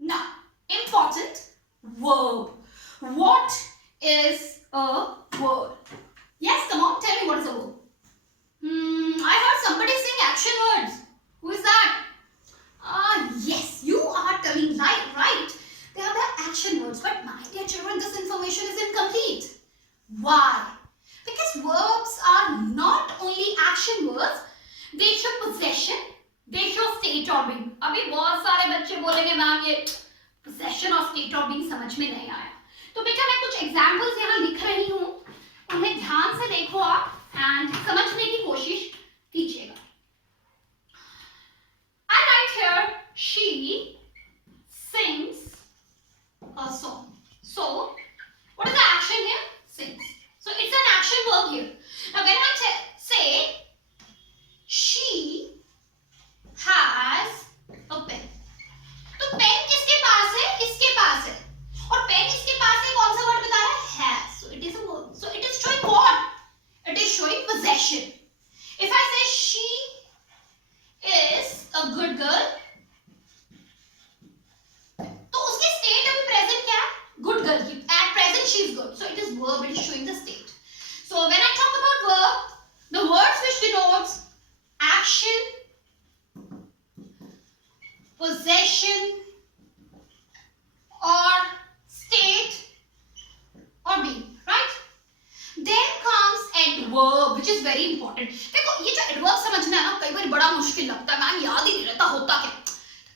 Now, important verb. What is a verb? Yes, come on, tell me what is a verb. I heard somebody saying action words. Who is that? Yes, you are telling right. They are the action words. But my dear children, this information is incomplete. Why? Because verbs are not only action words, they show possession, they show state or being. अभी बहुत सारे बच्चे बोलेंगे ma'am ये possession और state or being समझ में नहीं आया. तो बेटा मैं कुछ एग्जाम्पल्स यहाँ लिख रही हूँ, उन्हें ध्यान से देखो आप एंड समझने की कोशिश कीजिएगा. I write here she sings a song. So what is the action here? Sings. So it's an action verb here. Now when I say she has a pen. तो पेन किसके पास है? इसके पास है. और पेन इसके पास है, कौन सा वर्ड बता रहा है? Has. So it is a verb. So it is showing what? It is showing possession. If I say she is a good girl, तो उसकी state अभी present क्या है? Good girl की. At present she is good. So it is verb. It is showing the state. So when I talk about verb, the words which denotes action, possession, or state or being, right? Then comes adverb, which is very important. देखो ये जो adverb समझना है ना कई बार बड़ा मुश्किल लगता है, मैम याद ही नहीं रहता होता क्या.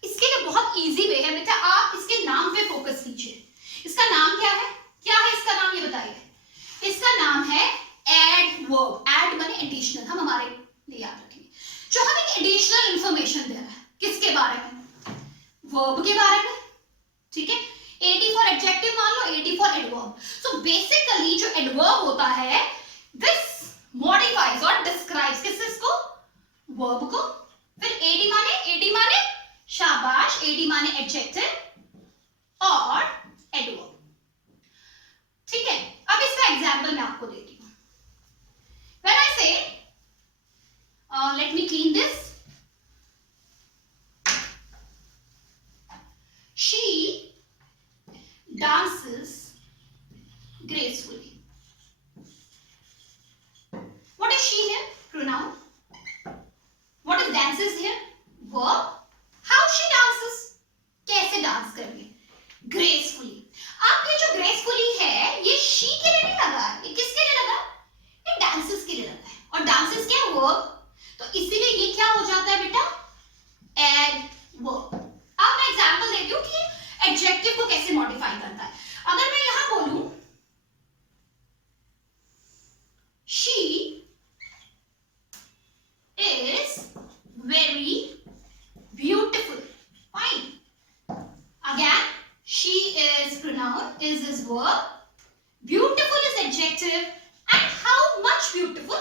इसके लिए बहुत इजी वे है बेटा, आप इसके नाम पे फोकस कीजिए. इसका नाम क्या है? क्या है इसका नाम, ये बताइए. इसका नाम है adverb. Add माने एडिशनल, हम हमारे लिए याद रखेंगे. जो हमें एक एडिशनल इंफॉर्मेशन दे रहा है, किसके बारे में? वर्ब के बारे में. ठीक है. AD फॉर एडजेक्टिव मान लो, AD for adverb. So basically जो एडवर्ब होता है, दिस मॉडिफाइज और डिस्क्राइब्स किसको? वर्ब को. फिर AD माने शाबाश, AD माने एडजेक्टिव और एडवर्ब. ठीक है. अब इसका एग्जांपल मैं आपको देती हूँ. When I say, let me clean this. She dances gracefully. What is she here? Pronoun. What is dances here? Verb. How she dances? कैसे डांस कर रही है? Gracefully. आप ये जो gracefully है, ये she के लिए नहीं लगा है. ये किसके लिए लगा? ये dances के लिए लगा है. और dances क्या है? Verb. तो इसीलिए ये क्या हो जाता है बेटा? Adverb. अब मैं एग्जांपल देती हूँ कि एडजेक्टिव को कैसे मॉडिफाई करता है. अगर मैं यहां बोलूं she is very beautiful. Fine. Again, she is pronoun, is verb, beautiful is adjective, and how much beautiful?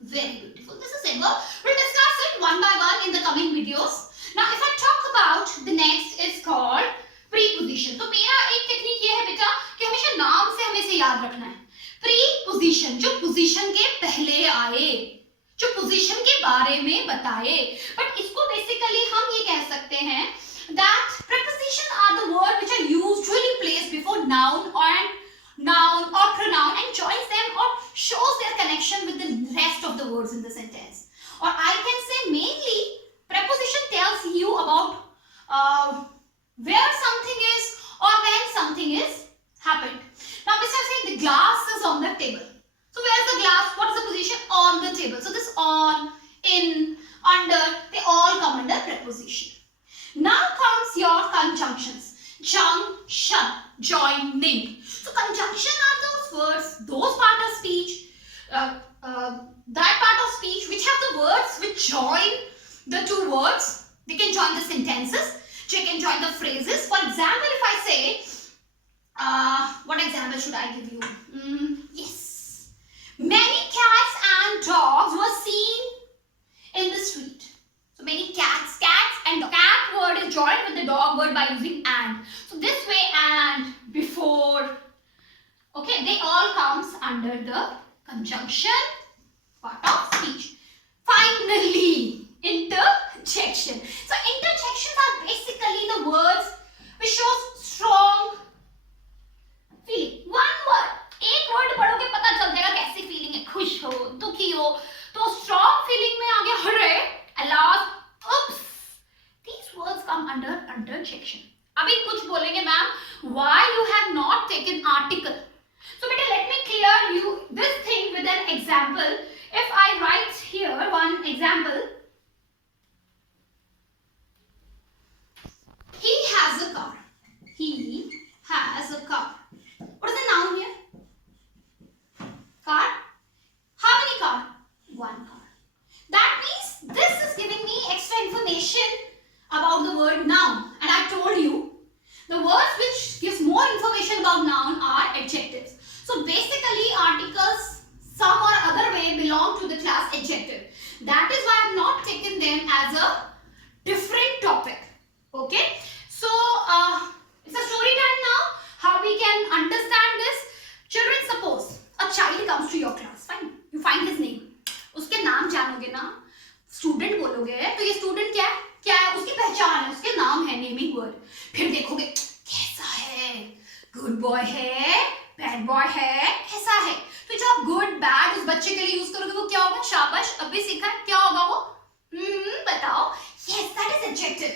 Very beautiful. This is adverb. We'll discuss it one by one in the coming videos. Now if I talk about the next is called preposition. तो मेरा एक technique ये है बेटा कि हमेशा नाम से हमें इसे याद रखना है. प्रीपोजिशन, जो पोजीशन के पहले आए, जो पोजीशन के बारे में बताए. बट इसको बेसिकली हम ये कह सकते हैं that preposition are the word which are usually placed before noun or pronoun and joins them or shows their connection with the rest of the words in the sentence. Or I can say mainly preposition tells you about where something is or when something is happened. Now Mr. say the glass is on the table. So where is the glass? What is the position? On the table. So this on, in, under, they all come under preposition. Now comes your conjunctions. Junction, joining. So conjunction are those words, those part of speech, that part of speech which have the words which join the two words. They can join the sentences. They can join the phrases. For example, if I say, what example should I give you? Yes. Many cats and dogs were seen in the street. So many cats and the cat word is joined with the dog word by using and. So this way and, before, okay, they all comes under the conjunction part of speech. Finally, section. अभी कुछ बोलेंगे ma'am, why you have not taken article? So beta, let me clear you this thing with an example. If I write here one example, he has a car. He has a car. What is the noun here? Car. How many car? One car. That means this is giving me extra information about the word noun, and I told you the words which gives more information about noun are adjectives. So basically articles some or other way belong to the class adjective. That is why I have not taken them as a different topic. Okay, so it's a story time now. How we can understand this? Children, suppose a child comes to your class. Fine, you find his name. उसके नाम जानोगे ना, student बोलोगे तो ये student क्या है, क्या है, उसकी पहचान है, उसके नाम है, नेमिंग वर्ड. फिर देखोगे कैसा है, गुड बॉय है, बैड बॉय है, कैसा है. तो जो आप गुड बैड उस बच्चे के लिए यूज करोगे वो क्या होगा? शाबाश, अभी सीखा है, क्या होगा वो? बताओ. Yes, that is adjective.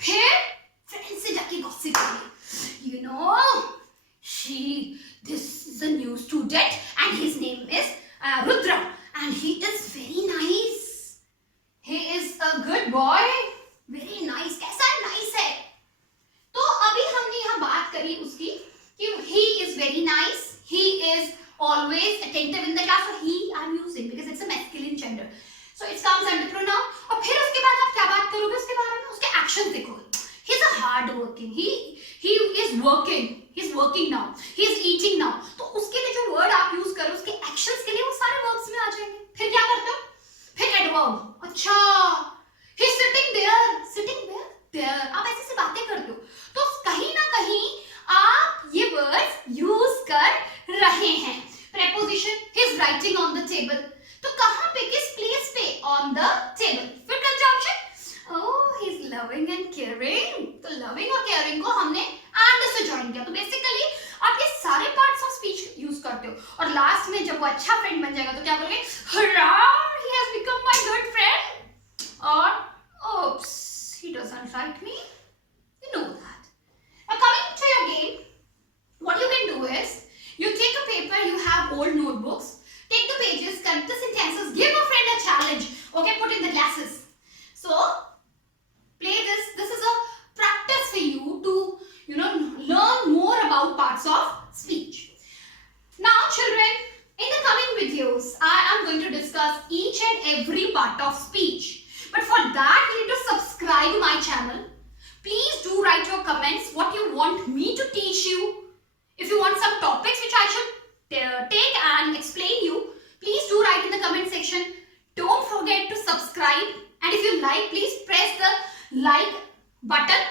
फिर फ्रेंड से जाके गॉसिप करिए. You know, this is a new student and his name is Rudra and he is very nice. He is a good boy. Very nice. कैसा nice है? तो अभी हमने यहाँ बात करी उसकी कि he is very nice. He is always attentive in the class. So he I'm using because it's a masculine gender. So it comes under pronoun. और फिर उसके बाद आप क्या बात करोगे उसके बारे में? उसके actions देखो. He's a hard working. He is working. He's working now. He's eating now. तो उसके लिए जो word आप use करो उसके actions के लिए वो सारे verbs में आ जाएंगे. फिर क्या करते हो? फिर adverb. अच्छा, he's sitting there. Sitting where? There. आप ऐसे से बातें करते हो. तो कहीं ना कहीं आप ये words use कर रहे हैं. Preposition. He's writing on the table. तो कहाँ पे, किस place पे? On the table. फिर conjunction. Oh, he's loving and caring. तो loving और caring को हमने and से join किया. तो basically आप ये सारे parts of speech use करते हो. और last में जब वो अच्छा friend बन जाएगा तो क्या बोलोगे? Hurrah! He has become my good friend. Or oops, he doesn't like me. You know that. Now coming to your game, what you can do is you take a paper, you have old notebooks, take the pages, cut the sentences, give a friend a challenge. Okay, put in the glasses. So play this. This is a practice for you to, learn more about parts of speech. Now children, in the coming videos, I am going to discuss each and every part of speech. But for that, you need to subscribe my channel. Please do write your comments what you want me to teach you. If you want some topics which I should take and explain you, please do write in the comment section. Don't forget to subscribe. And if you like, please press the like button.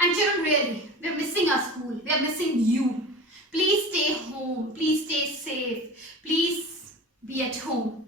And children, really, we are missing our school. We are missing you. Please stay home. Please stay safe. Please be at home.